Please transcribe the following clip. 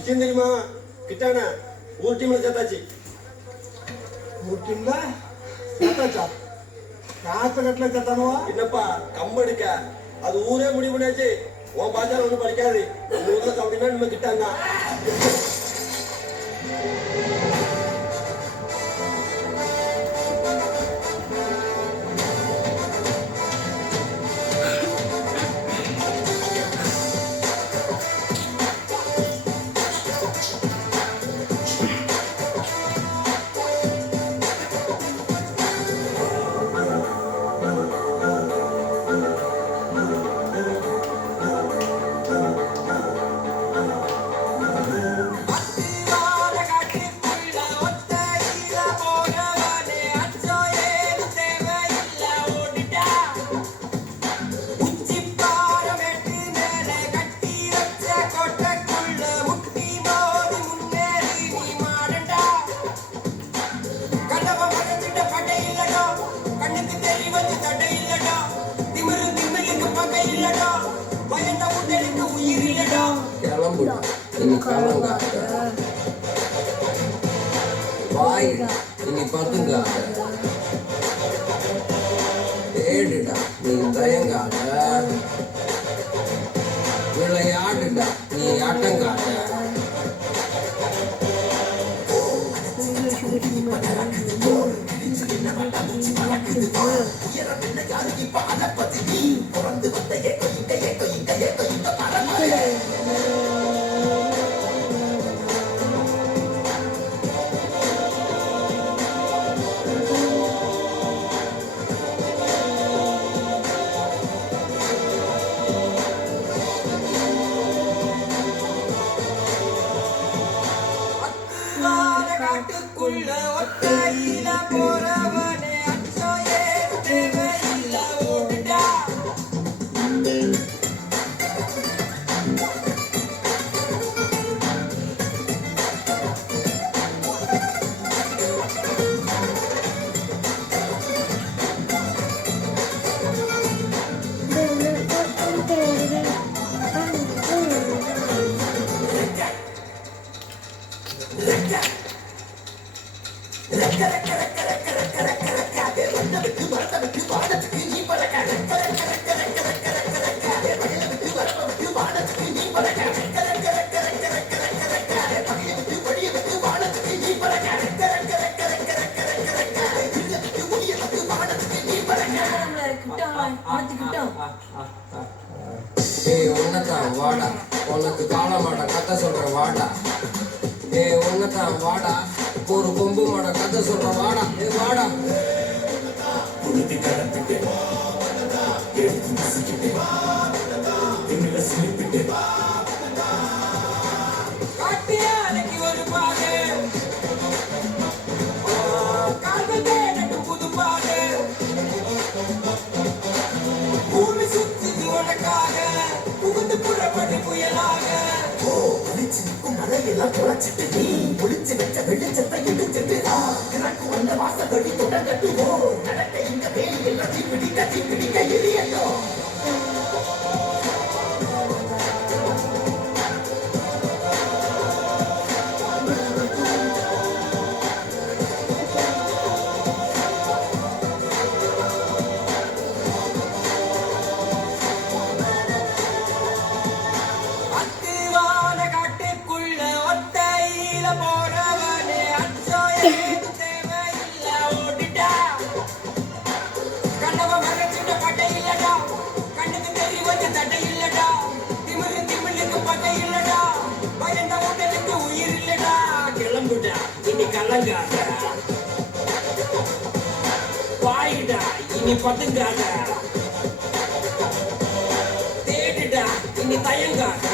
விஷயம் தெரியுமா? கிட்டானா ஊர் டீம்ல சேர்த்தாச்சு. ஊர் டீம்ல சேர்த்தாச்சா? காசு கட்டல சேர்த்தானுவா? என்னப்பா கம்பெடுக்க அது ஊரே முடிவு பண்ணியாச்சு. உன் பாச்சால ஒன்றும் படிக்காது. நம்ம ஊர்ல கபடினா நம்ம கிட்டாங்க. Ini kalau nggak ada, baik. Ini patu nggak ada, dah. Minta yang nggak ada, wilayah dah. Ni ada nggak ada. காட்டுக்குள்ள ஒத்தையில போறவனே அச்சோயே தேவையில்ல ஓடுடா. உன்னதான் வாடா, உனக்கு காள மாட கதை சொல்ற வாடா. உன்னதான் வாடா, ஒரு கொம்பு மாட கதை சொல்ற வாடா. வாடா காட்டியானைக்கு ஒரு பாடு, கால்கள் தேடட்டு புது பாடு. பூமி சுத்துது உனக்காக, புகுந்து புறப்பட்டு புயலாக. மழையெல்லாம் தொலைச்சிட்டு நீ ஒளிச்சு வச்ச வெளிச்சத்தை இடிச்சிட்டு எனக்கு வந்த வாசப்படி தொடங்கட்டுவோ. நடக்க இந்த வேலி எல்லாம் தீப்பிடிக்க எரியட்டும். கலங்காத பாயிடா, இனி பதுங்காத, தேடுடா, இனி தயங்காத.